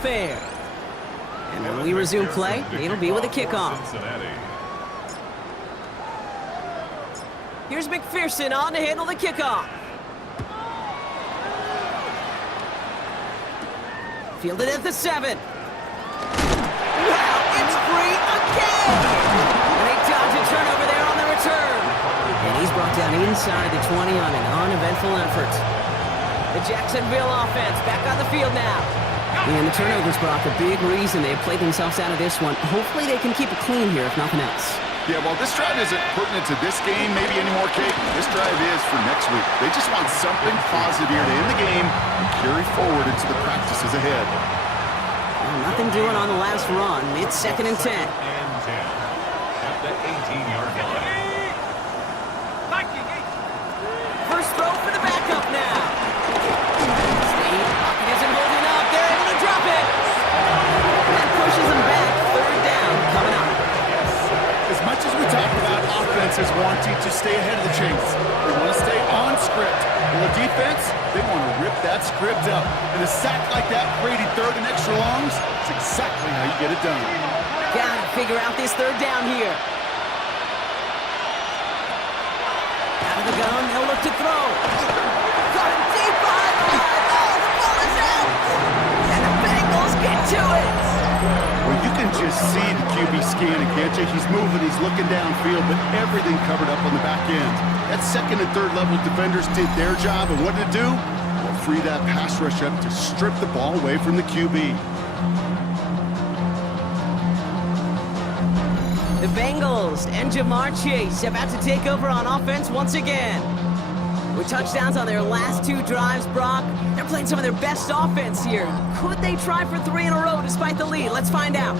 affair. And when we resume play, it'll be with a kickoff. Here's McPherson on to handle the kickoff. Fielded at the 7. Wow, it's free again! They dodge a turnover there on the return. And he's brought down inside the 20 on an uneventful effort. The Jacksonville offense back on the field now. And the turnovers, Brock, a big reason they've played themselves out of this one. Hopefully they can keep it clean here, if nothing else. Yeah, well, this drive isn't pertinent to this game, maybe anymore, Kate. This drive is for next week. They just want something positive here to end the game and carry forward into the practices ahead. Well, nothing doing on the last run. It's 2nd and 10. At the 18-yard line. First throw for the backup now. Steve, pocket isn't holding up. They're able to drop it. That pushes them back. 3rd down coming up. As much as we talk about offenses wanting to stay ahead of the chains, they want to stay on script. Well, the defense, they want to rip that script up. And a sack like that, creating 3rd and extra longs, is exactly how you get it done. Gotta figure out this 3rd down here. Out of the gun, they'll look to throw. Got him deep behind the line. Oh, the ball is out! And the Bengals get to it! Well, you can just see the QB scanning, can't you? He's moving, he's looking downfield, but everything covered up on the back end. That 2nd and 3rd level defenders did their job, and what did it do? Well, free that pass rush up to strip the ball away from the QB. The Bengals and Jamar Chase about to take over on offense once again. With touchdowns on their last 2 drives, Brock, they're playing some of their best offense here. Could they try for 3 in a row despite the lead? Let's find out.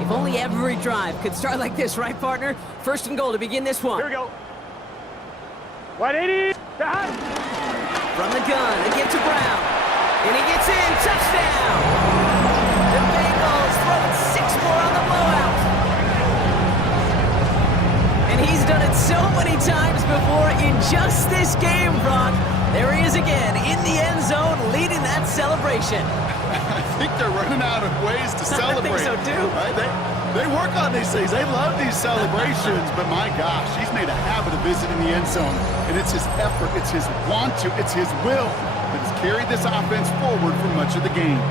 If only every drive could start like this, right, partner? 1st and goal to begin this one. Here we go. 180. From the gun, they give to Brown. And he gets in. Touchdown! The Bengals throwing 6 more on the blowout. And he's done it so many times before in just this game, Brock. There he is again in the end zone leading that celebration. I think they're running out of ways to celebrate. I think so, too. Right? They work on these things. They love these celebrations. But, my gosh, he's made a habit of visiting the end zone. And it's his effort, it's his want to, it's his will that has carried this offense forward for much of the game.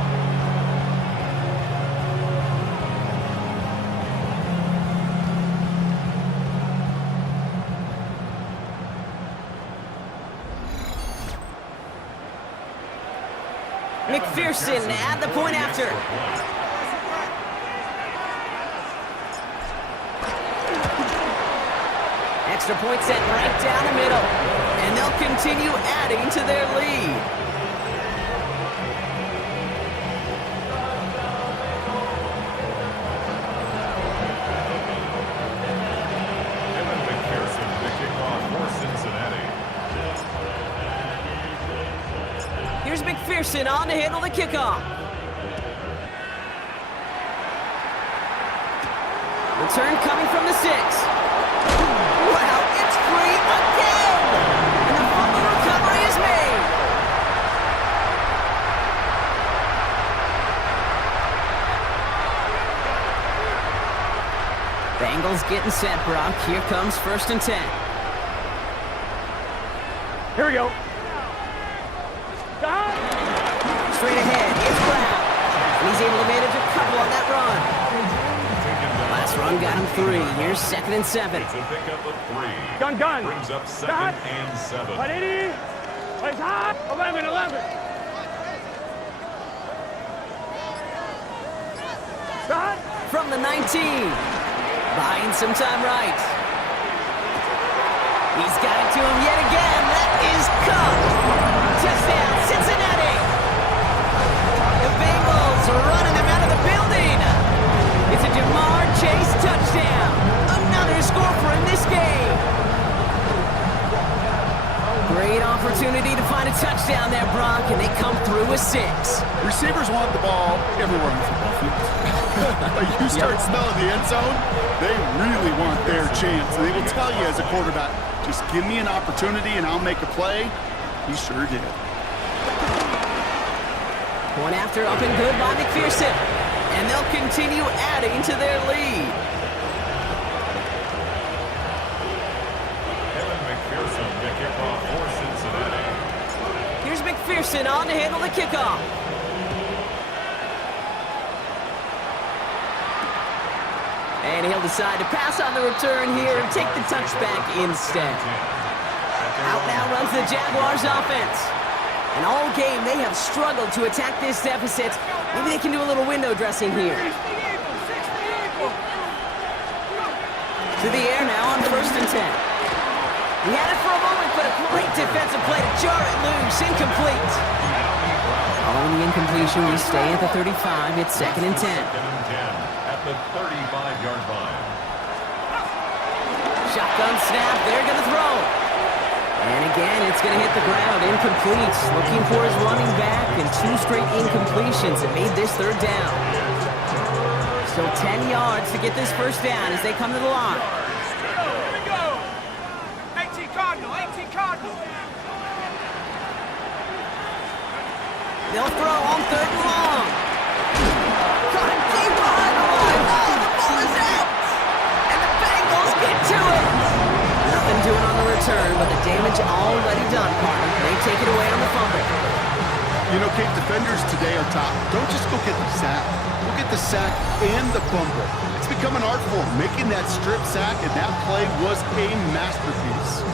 McPherson at the point after. Extra point set right down the middle. And they'll continue adding to their lead. Evan McPherson, the kickoff for Cincinnati. Here's McPherson on to handle the kickoff. Return coming from the 6. Wow, it's free again! And the fumble recovery is made. Bengals getting set, Brock. Here comes 1st and 10. Here we go. Straight ahead, it's Brown. And he's able to manage a couple on that run. Last run got him 3. Here's 2nd and 7. It's a pickup of 3. Gun. Brings up 2nd and 7. 180. Plays hot. 11. Start. From the 19. Buying some time right. He's got it to him yet again. That is caught. Touchdown, Cincinnati. The Bengals are running them out of the building. It's a Jamar Chase touchdown. Another score for him this game. Great opportunity to find a touchdown there, Brock, and they come through with 6. Receivers want the ball everywhere on the football field. But you start smelling the end zone, they really want their chance. And they will tell you as a quarterback, just give me an opportunity and I'll make a play. He sure did. Point after up and good by McPherson. And they'll continue adding to their lead. McPherson to kick off for Cincinnati. Here's McPherson on to handle the kickoff. And he'll decide to pass on the return here and take the touchback instead. Out now runs the Jaguars offense. And all game they have struggled to attack this deficit. Maybe they can do a little window dressing here. To the air now on 1st and 10. He had it for a moment, but a great defensive play to jar it loose. Incomplete. Following the incompletion, we stay at the 35. It's 2nd and 10. 2nd and 10 at the 35-yard line. Shotgun snap. They're going to throw. And again, it's going to hit the ground. Incomplete. Looking for his running back, and 2 straight incompletions that made this 3rd down. Still 10 yards to get this 1st down as they come to the line. They'll throw on 3rd and long. Caught him deep behind the line. Oh, the ball is out. And the Bengals get to it. Nothing doing on the return, but the damage already done, partner. They take it away on the fumble. You know, Kate, defenders today are top. Don't just go get the sack. Go get the sack and the fumble. It's become an art form, making that strip sack, and that play was a masterpiece.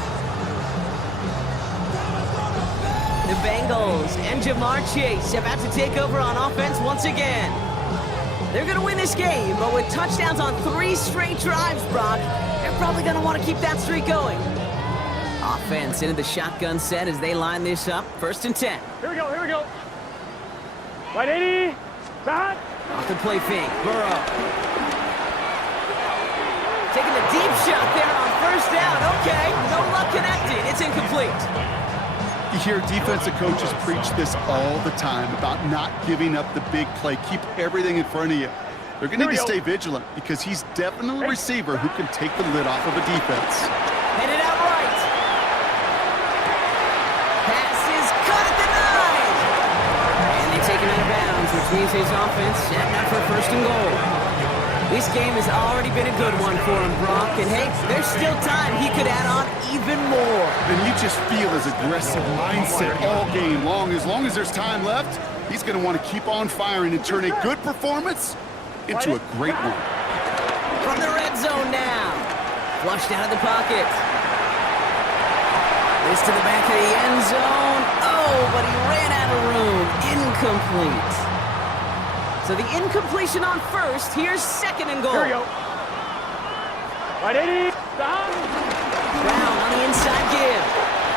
The Bengals and Jamar Chase about to take over on offense once again. They're going to win this game, but with touchdowns on 3 straight drives, Brock, they're probably going to want to keep that streak going. Offense into the shotgun set as they line this up. 1st and 10. Here we go, here we go. Right 80. Back. Off the play fake. Burrow. Taking the deep shot there on 1st down. Okay, no luck connecting. It's incomplete. You hear defensive coaches preach this all the time about not giving up the big play. Keep everything in front of you. They're going to need to stay vigilant because he's definitely a receiver who can take the lid off of a defense. Headed out right. Pass is cut at the 9. And they take him out of bounds, which means his offense setting up for 1st and goal. This game has already been a good one for him, Brock. And hey, there's still time. He could add on even more. And you just feel his aggressive mindset all game long. As long as there's time left, he's going to want to keep on firing and turn a good performance into a great one. From the red zone now. Flushed out of the pocket. This to the back of the end zone. Oh, but he ran out of room. Incomplete. So the incompletion on 1st. Here's 2nd and goal. Here we go. Right 80. Down. Brown on the inside give.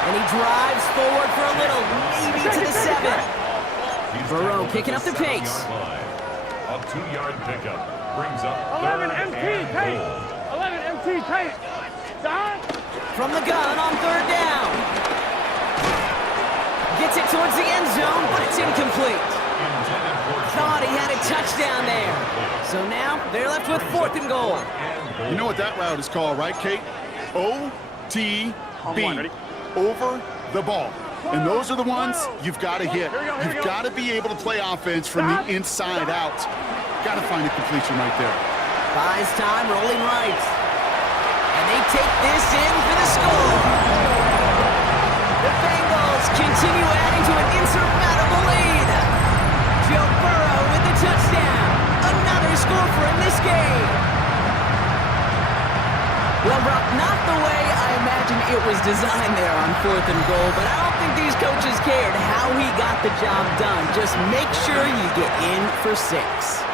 And he drives forward for a little, maybe to the 7. Burrow picking up the pace. A 2-yard pickup brings up 11 3rd MT and tape. goal. 11 MT tape. Down. From the gun on 3rd down. Gets it towards the end zone, but it's incomplete. Thought he had a touchdown there. So now they're left with 4th and goal. You know what that route is called, right, Kate? OTB. Over the ball. And those are the ones you've got to hit. You've got to be able to play offense from the inside out. Got to find a completion right there. Buys time, rolling right. And they take this in for the score. The Bengals continue adding to an insurmountable lead. Joe Burrow with the touchdown. Another score for him this game. Well, Brock, not the way I imagine it was designed there on 4th and goal, but I don't think these coaches cared how he got the job done. Just make sure you get in for 6.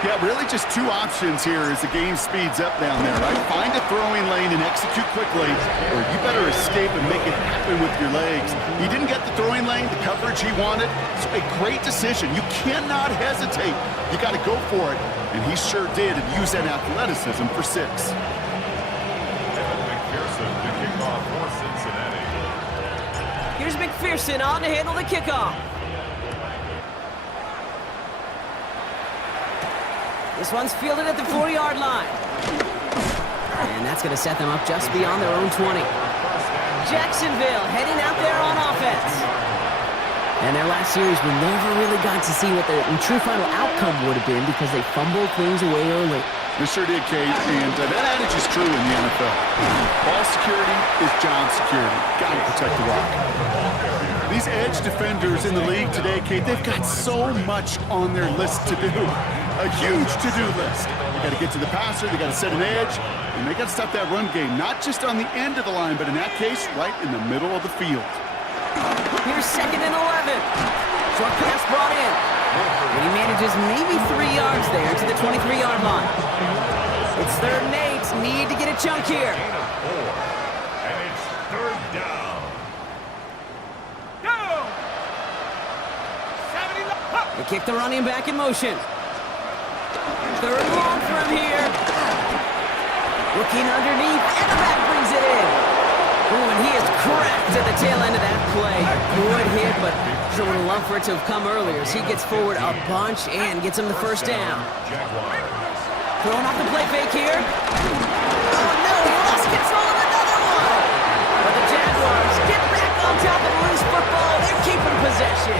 Yeah, really just 2 options here as the game speeds up down there, right? Find a throwing lane and execute quickly, or you better escape and make it happen with your legs. He didn't get the throwing lane, the coverage he wanted. So a great decision. You cannot hesitate. You got to go for it, and he sure did, and use that athleticism for 6. McPherson to kick off for Cincinnati. Here's McPherson on to handle the kickoff. This one's fielded at the 4-yard line. And that's going to set them up just beyond their own 20. Jacksonville heading out there on offense. And their last series, we never really got to see what the true final outcome would have been because they fumbled things away early. We sure did, Kate, and that adage is true in the NFL. Ball security is job security. Got to protect the rock. These edge defenders in the league today, Kate, they've got so much on their list to do. A huge to-do list. They got to get to the passer, they got to set an edge, and they got to stop that run game, not just on the end of the line, but in that case, right in the middle of the field. Here's 2nd and 11. Short pass brought in. And he manages maybe 3 yards there to the 23-yard line. It's 3rd and 8. Need to get a chunk here. And it's 3rd down. They kick the running back in motion. 3rd and long from here. Looking underneath, and the back brings it in. Ooh, and he is cracked at the tail end of that play. A good hit, but sure would have loved for it to have come earlier as he gets forward a bunch and gets him the 1st down. Jaguars. Throwing off the play fake here. Oh, no, he lost control of another one. But the Jaguars get back on top of the loose football. They're keeping possession.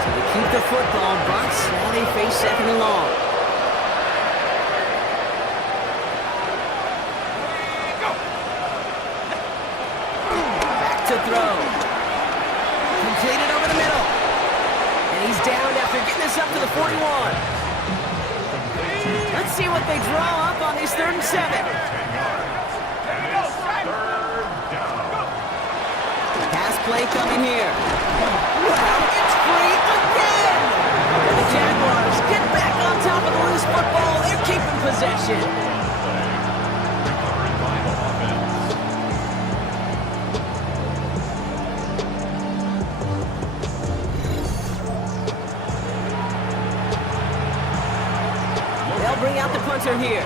So they keep the football, but now they face 2nd and long. To throw. Completed over the middle. And he's down after getting this up to the 41. Let's see what they draw up on this 3rd and 7. Pass play coming here. Wow, it's free again! And the Jaguars get back on top of the loose football. They're keeping possession. Bring out the punter here.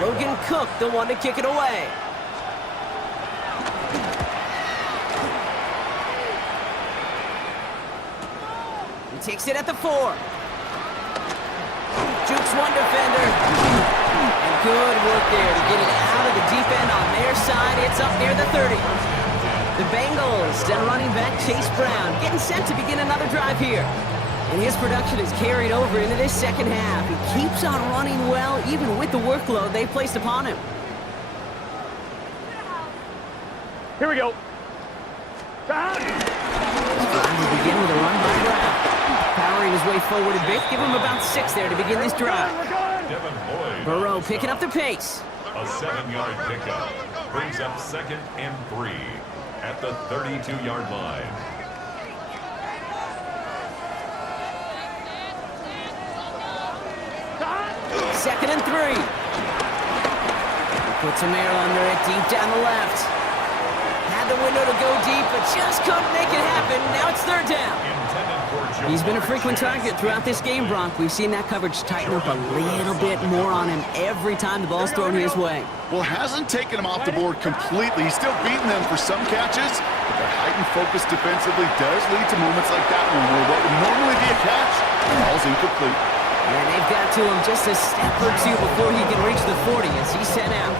Logan Cook, the one to kick it away. He takes it at the 4. Jukes one defender. And good work there to get it out of the deep end on their side. It's up near the 30. The Bengals, then running back Chase Brown, getting set to begin another drive here. And his production is carried over into this 2nd half. He keeps on running well, even with the workload they've placed upon him. Here we go. This drive will begin with a run by Brown. Powering his way forward a bit. Give him about 6 there to begin this drive. Burrow picking up the pace. A 7-yard pickup brings up 2nd and 3 at the 32-yard line. 2nd and 3. Puts some air under it deep down the left. Had the window to go deep, but just couldn't make it happen. Now it's 3rd down. He's been a frequent target throughout this game, Bronk. We've seen that coverage tighten up a little bit more on him every time the ball's thrown his way. Well, hasn't taken him off the board completely. He's still beating them for some catches, but their heightened focus defensively does lead to moments like that one where what would normally be a catch falls incomplete. And they've got to him just a step or 2 before he can reach the 40 as he's sent out.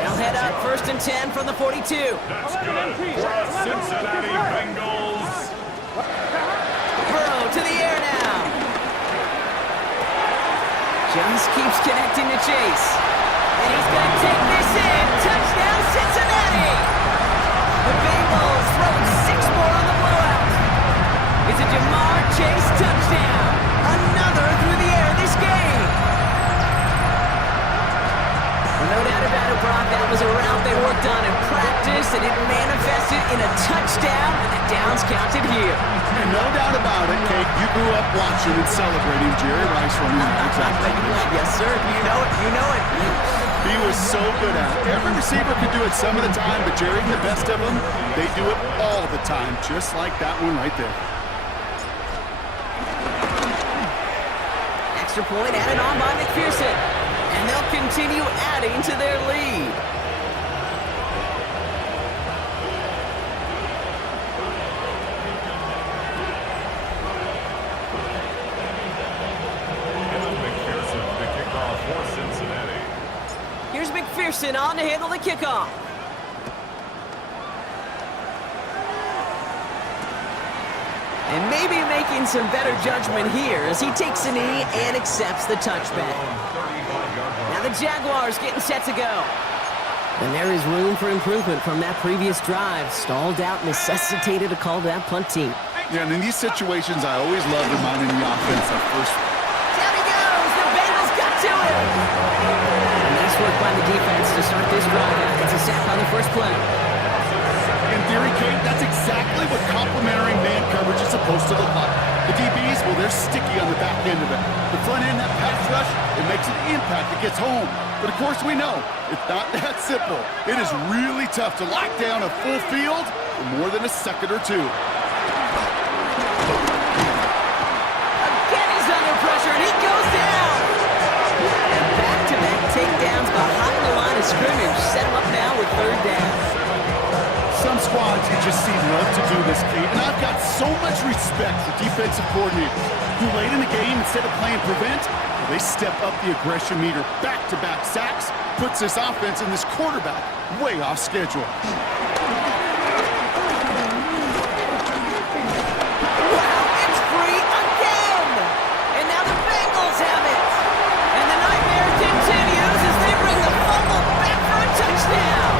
They'll head up 1st and 10 from the 42. That's good for a Cincinnati Bengals. Burrow to the air now. Just keeps connecting to Chase. And he's going to take this in. Touchdown, Cincinnati! The Bengals throwing 6 more on the blowout. It's a Jamar Chase touchdown. Another through the air this game. Well, no doubt about it, Brock. That was a route they worked on in practice, and it manifested in a touchdown, and the downs counted here. And no doubt about it, Kate, you grew up watching and celebrating Jerry Rice running that exact play. Yes, sir. You know it. You know it. He was so good at it. Every receiver could do it some of the time, but Jerry, the best of them, they do it all the time, just like that one right there. Extra point added on by McPherson. And they'll continue adding to their lead. McPherson, the kickoff for Cincinnati. Here's McPherson on to handle the kickoff. And maybe making some better judgment here as he takes a knee and accepts the touchback. Now the Jaguars getting set to go. And there is room for improvement from that previous drive. Stalled out, necessitated a call to that punt team. Yeah, and in these situations, I always love reminding the offense of first. Down he goes! The Bengals got to him! And nice work by the defense to start this drive out. It's a sack on the first play. In theory, Kate, that's exactly what complementary man coverage is supposed to look like. The DBs, well, they're sticky on the back end of it. The front end, that pass rush, it makes an impact. It gets home. But of course, we know it's not that simple. It is really tough to lock down a full field for more than a second or two. Again, he's under pressure, and he goes down! And back-to-back takedowns behind the line of scrimmage. Set him up now with third down. Some squads you just see love to do this, Kate, and I've got so much respect for defensive coordinators who late in the game, instead of playing prevent, they step up the aggression meter. Back-to-back sacks puts this offense and this quarterback way off schedule. Wow, it's free again! And now the Bengals have it! And the nightmare continues as they bring the fumble back for a touchdown!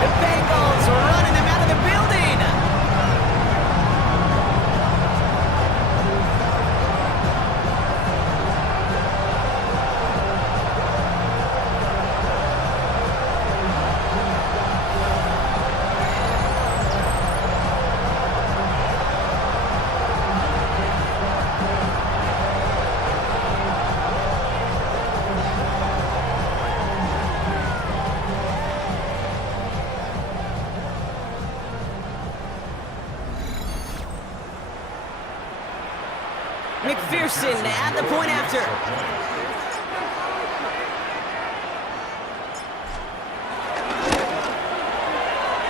The Bengals are running them out of the building! McPherson at the point after.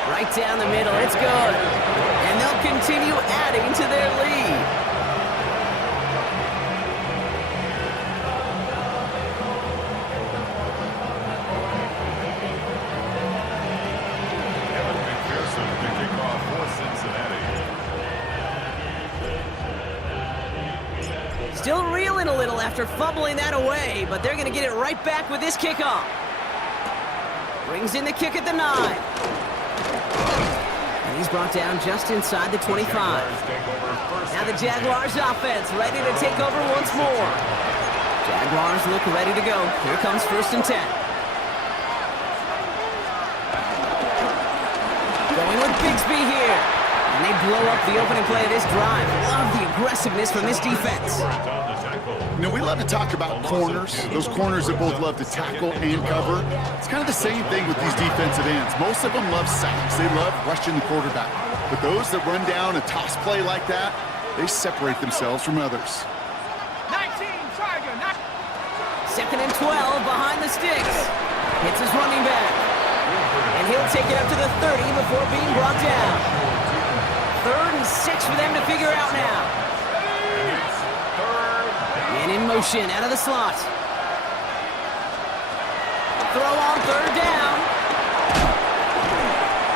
Right down the middle, it's good. And they'll continue adding to their lead. McPherson to kick off for Cincinnati. Still reeling a little after fumbling that away, but they're going to get it right back with this kickoff. Brings in the kick at the 9. And he's brought down just inside the 25. Now the Jaguars offense ready to take over once more. Jaguars look ready to go. Here comes 1st and 10. Going with Bigsby here. And they blow up the opening play of this drive. Love the aggressiveness from this defense. You know, we love to talk about corners, those corners that both love to tackle and cover. It's kind of the same thing with these defensive ends. Most of them love sacks. They love rushing the quarterback. But those that run down a toss play like that, they separate themselves from others. 19, Tiger, 2nd and 12 behind the sticks. Hits his running back. And he'll take it up to the 30 before being brought down. 3rd and 6 for them to figure out now. And in motion, out of the slot. Throw on 3rd down.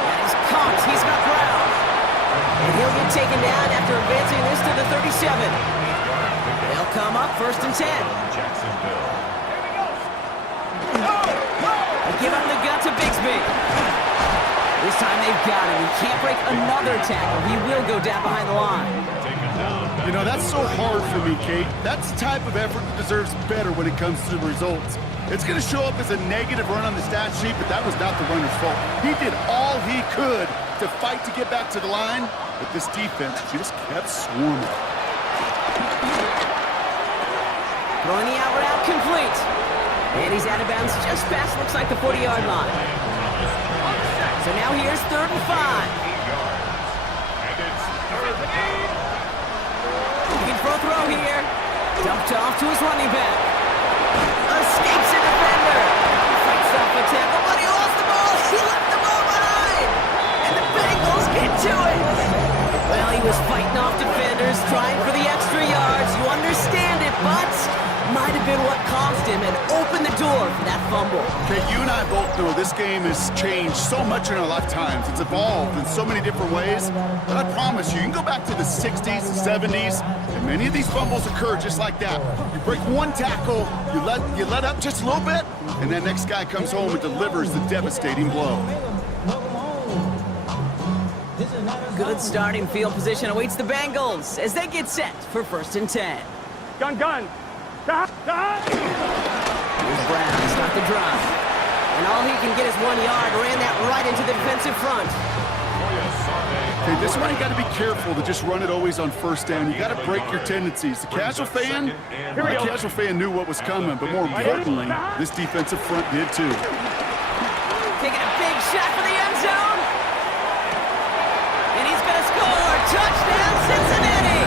That is caught. He's got Brown. And he'll get taken down after advancing this to the 37. They'll come up 1st and 10. Jacksonville. They give up the gut to Bigsby. This time they've got him. He can't break another tackle. He will go down behind the line. You know, that's so hard for me, Kate. That's the type of effort that deserves better when it comes to the results. It's going to show up as a negative run on the stat sheet, but that was not the runner's fault. He did all he could to fight to get back to the line, but this defense just kept swarming. Throwing the out route complete. And he's out of bounds just past, looks like the 40-yard line. So now here's 3rd and 5. Throw here. Dumped off to his running back. Escapes a defender. Fights off a tackle, but he lost the ball. He left the ball behind. And the Bengals get to it. Well, he was fighting off defenders, trying for the extra yards. You understand it, but might have been what cost him and opened the door for that fumble. Okay, you and I both know this game has changed so much in our lifetimes. It's evolved in so many different ways. But I promise you, you can go back to the 60s, the 70s, and many of these fumbles occur just like that. You break one tackle, you let up just a little bit, and that next guy comes home and delivers the devastating blow. Good starting field position awaits the Bengals as they get set for 1st and 10. Gun. Here's Brown to start the drive. And all he can get is 1 yard. Ran that right into the defensive front. Okay, this one you got to be careful to just run it always on 1st down. You got to break your tendencies. The casual fan knew what was coming, but more importantly, this defensive front did too. Taking a big shot for the end zone. And he's going to score. Touchdown, Cincinnati.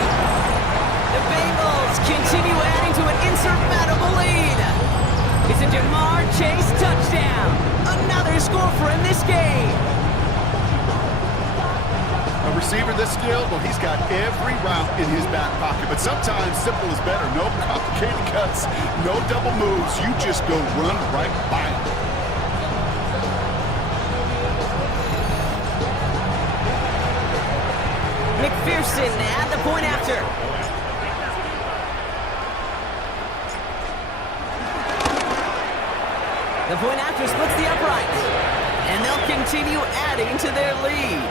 The Bengals continue adding to an insurmountable lead. It's a Jamar Chase touchdown. Another score for him this game. A receiver this skilled, well, he's got every route in his back pocket, but sometimes simple is better. No complicated cuts, no double moves. You just go run right by him. McPherson at the point after. The point after splits the uprights, and they'll continue adding to their lead.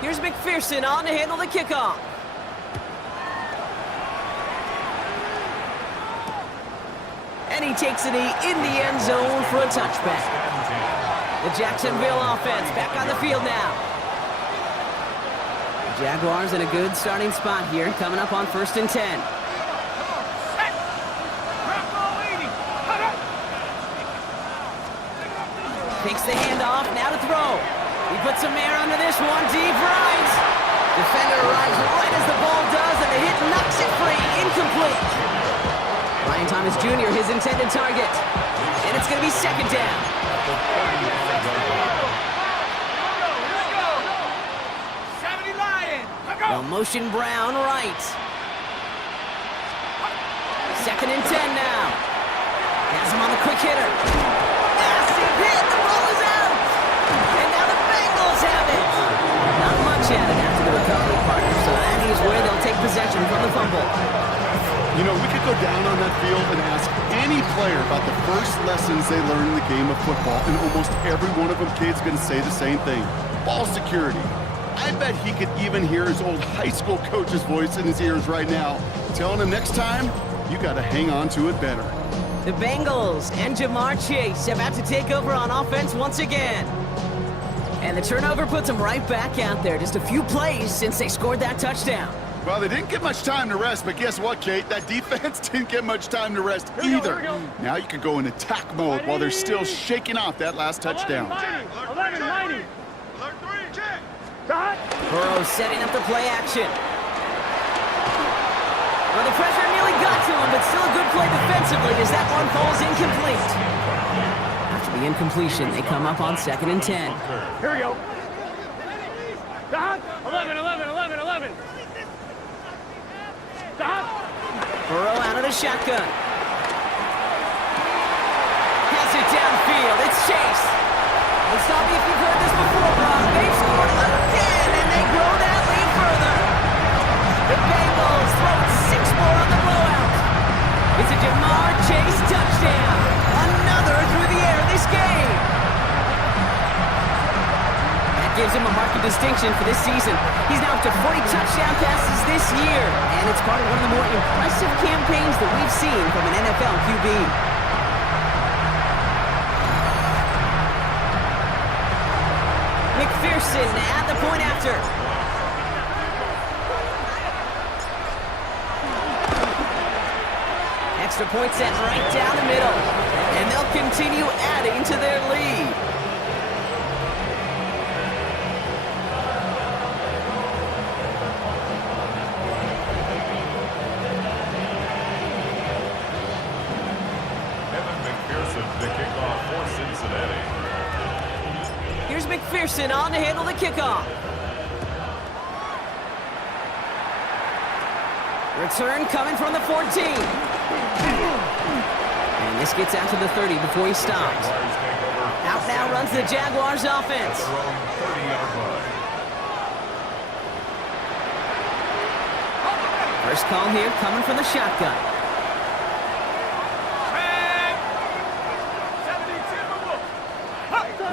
Here's McPherson on to handle the kickoff. And he takes it in the end zone for a touchback. The Jacksonville offense back on the field now. The Jaguars in a good starting spot here, coming up on 1st and 10. Takes the handoff, now to throw. He puts some air under this one, deep right. Defender arrives right as the ball does, and the hit knocks it free, incomplete. Ryan Thomas Jr., his intended target. And it's going to be 2nd down. Well, motion Brown right. 2nd and 10 now. Has him on the quick hitter. Massive hit. The ball is out. And now the Bengals have it. Not much added after the recovery partner, so that is where they'll take possession from the fumble. You know, we could go down on that field and ask any player about the first lessons they learned in the game of football, and almost every one of them kids going to say the same thing. Ball security. I bet he could even hear his old high school coach's voice in his ears right now, telling him next time, you got to hang on to it better. The Bengals and Jamar Chase about to take over on offense once again. And the turnover puts them right back out there. Just a few plays since they scored that touchdown. Well, they didn't get much time to rest, but guess what, Kate? That defense didn't get much time to rest either. Now you can go in attack mode while they're still shaking off that last touchdown. 11-90. Burrow setting up the play action. Well, the pressure nearly got to him, but still a good play defensively as that one falls incomplete. After the incompletion, they come up on 2nd and 10. Here we go. 11. Burrow out of the shotgun. Has it downfield. It's Chase. Let's stop me if you've heard this before, Brock. They've scored again, and they grow that lead further. The Bengals throw 6 more on the blowout. It's a Jamar Chase touchdown. Another through the air this game. That gives him a mark of distinction for this season. He's now up to 40 touchdown passes this year, and it's part of one of the more impressive campaigns that we've seen from an NFL QB. McPherson at the point after. Extra point set right down the middle. And they'll continue adding to their lead. Evan McPherson, the kickoff for Cincinnati. McPherson on to handle the kickoff. Return coming from the 14. And this gets out to the 30 before he stops. Out now runs the Jaguars offense. First call here coming from the shotgun.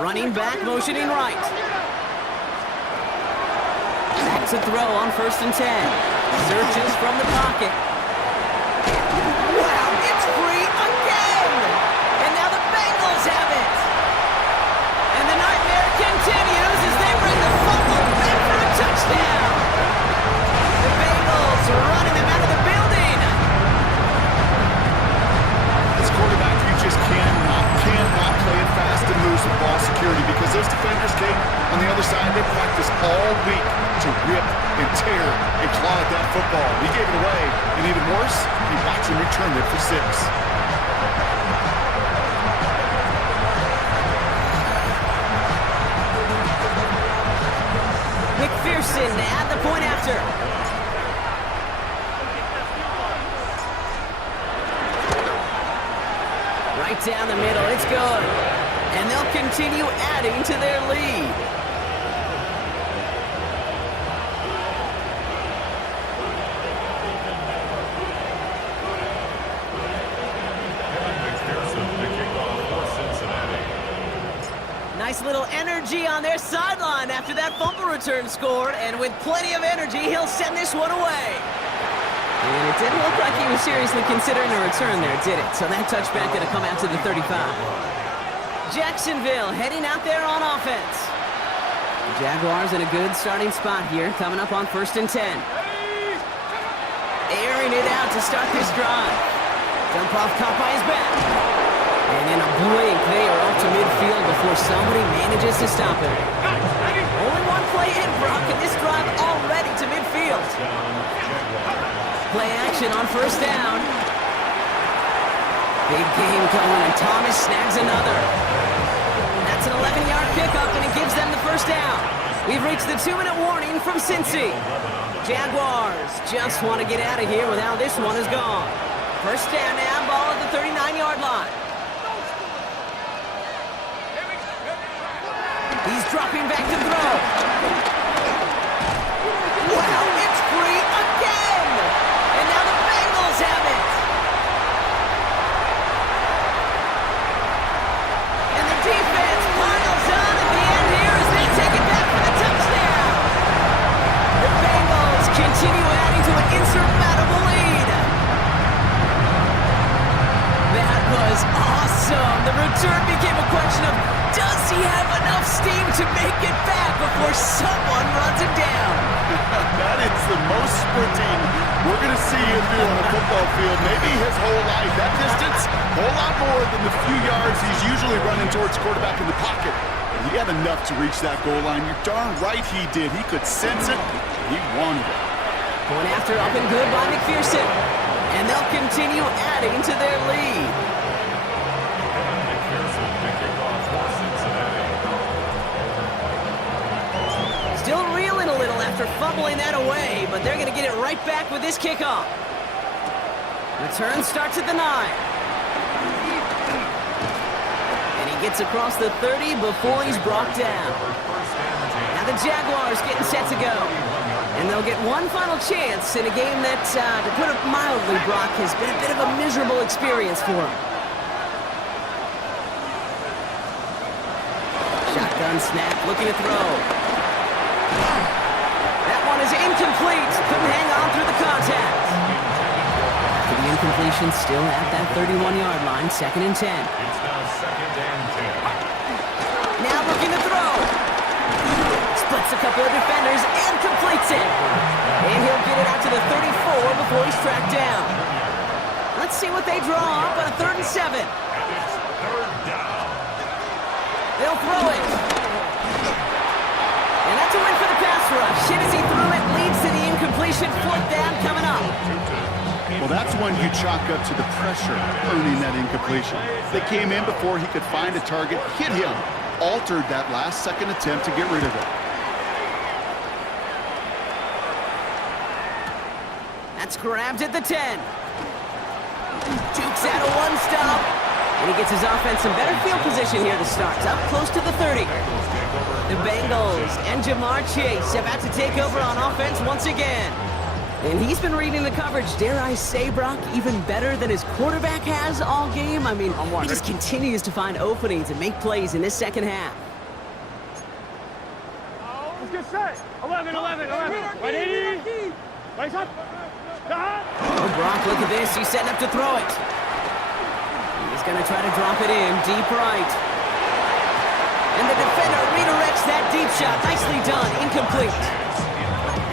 Running back, motioning right. Back to throw on 1st and 10. Searches from the pocket. Wow, it's free again! And now the Bengals have it! And the nightmare continues as they bring the fumble back for a touchdown! The Bengals are running them out of the building! This quarterback, you just cannot play it fast and loose with ball security because those defenders, Kate, on the other side, they practice all week to rip and tear and claw at that football. He gave it away, and even worse, he watched him return it for 6. McPherson to add the point after. Right down the middle, it's good. And they'll continue adding to their lead. Nice little energy on their sideline after that fumble return scored, and with plenty of energy, he'll send this one away. And it didn't look like he was seriously considering a return there, did it? So that touchback going to come out to the 35. Jacksonville heading out there on offense. The Jaguars in a good starting spot here, coming up on 1st and 10. Airing it out to start this drive. Dump off caught by his back. And in a blink, they are off to midfield before somebody manages to stop him. Only one play in, Brock, and this drive already to midfield. Play action on 1st down. Big game going, and Thomas snags another. That's an 11-yard pickup, and it gives them the 1st down. We've reached the 2-minute warning from Cincy. Jaguars just want to get out of here with how this one is gone. 1st down now, ball at the 39-yard line. He's dropping back to throw. Wow, it's free again! And now the Bengals have it! And the defense piles on at the end here as they take it back for the touchdown! The Bengals continue adding to an insurmountable lead. That was awesome! The return became a question of, does he have enough steam to make it back before someone runs him down? That is the most sprinting we're going to see him do on a football field. Maybe his whole life. That distance, a whole lot more than the few yards he's usually running towards quarterback in the pocket. And he had enough to reach that goal line. You're darn right he did. He could sense it. He wanted it. Going after up and good by McPherson. And they'll continue adding to their lead. Still reeling a little after fumbling that away, but they're going to get it right back with this kickoff. Return starts at the 9. And he gets across the 30 before he's brought down. Now the Jaguars getting set to go. And they'll get one final chance in a game that, to put it mildly, Brock, has been a bit of a miserable experience for them. Shotgun snap, looking to throw. That one is incomplete. Couldn't hang on through the contact. After the incompletion, still at that 31-yard line, 2nd and 10. It's now 2nd and 10. Now looking to throw. Splits a couple of defenders and completes it. And he'll get it out to the 34 before he's tracked down. Let's see what they draw up on a 3rd and 7. And it's 3rd down. They'll throw it. And that's a win for the pass rush. Hit as he threw it, leads to the incompletion. 4th down coming up. Well, that's when you chalk up to the pressure earning that incompletion. They came in before he could find a target, hit him, altered that last-second attempt to get rid of it. That's grabbed at the 10. Juke's out of one stop. And he gets his offense in better field position here to start. Up close to the 30. The Bengals and Jamar Chase about to take over on offense once again. And he's been reading the coverage, dare I say, Brock, even better than his quarterback has all game. I mean, he just continues to find openings and make plays in this second half. Let's get set. 11. 180. Right up. Oh, Brock, look at this. He's setting up to throw it. He's going to try to drop it in deep right. And the defender redirects that deep shot. Nicely done. Incomplete.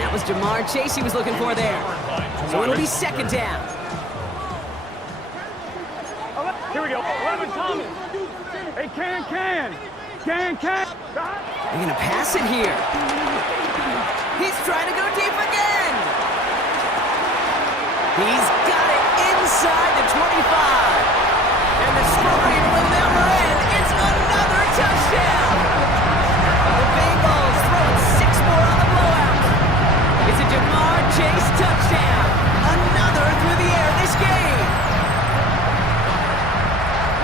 That was Jamar Chase he was looking for there. So it'll be second down. Here we go. 11, Thomas. Hey, can. They're going to pass it here. He's trying to go deep again. He's got it inside the 25. And the scoring will never end. It's another touchdown. The Bengals throwing 6 more on the blowout. It's a Jamar Chase touchdown. Another through the air this game.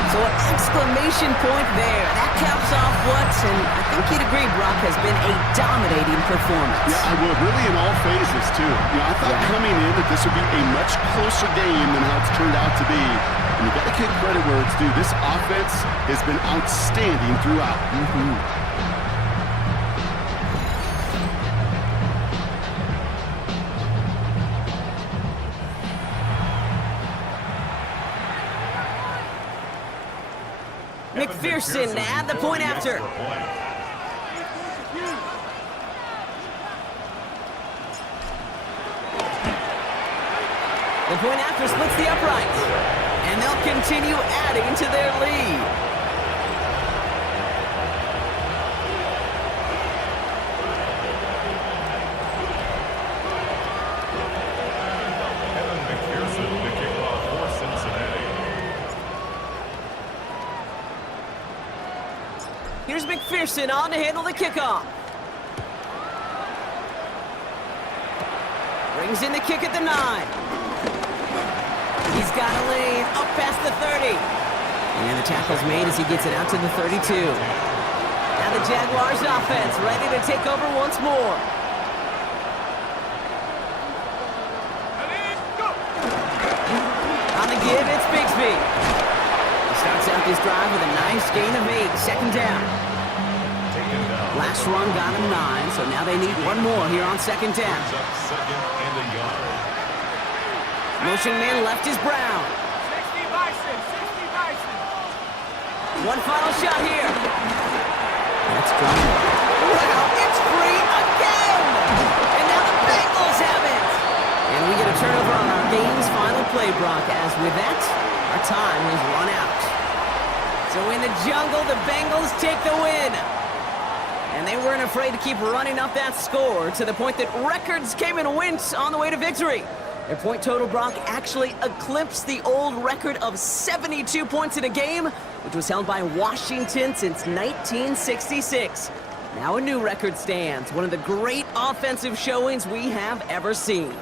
So an exclamation point there. That caps off what, and I think you'd agree, Brock, has been a dominating performance. Yeah, I would. Really in all phases, too. I thought coming in that this would be a much closer game than how it's turned out to be. And you got to give credit where it's due. This offense has been outstanding throughout. McPherson to add the point after. The point after splits the uprights. And they'll continue adding to their lead. McPherson to kick off for Cincinnati. Here's McPherson on to handle the kickoff. Brings in the kick at the 9. He's got a lane up past the 30. And the tackle's made as he gets it out to the 32. Now the Jaguars offense ready to take over once more. On the give, it's Bigsby. He starts out this drive with a nice gain of 8. Second down. Last run got him 9, so now they need one more here on second down. Second and a yard. Motion man left is Brown. 60 Bison. One final shot here. That's dropped. Wow, it's free again! And now the Bengals have it! And we get a turnover on our game's final play, Brock, as with that, our time has run out. So in the jungle, the Bengals take the win. And they weren't afraid to keep running up that score to the point that records came and went on the way to victory. Their point total, Brock, actually eclipsed the old record of 72 points in a game, which was held by Washington since 1966. Now a new record stands, one of the great offensive showings we have ever seen.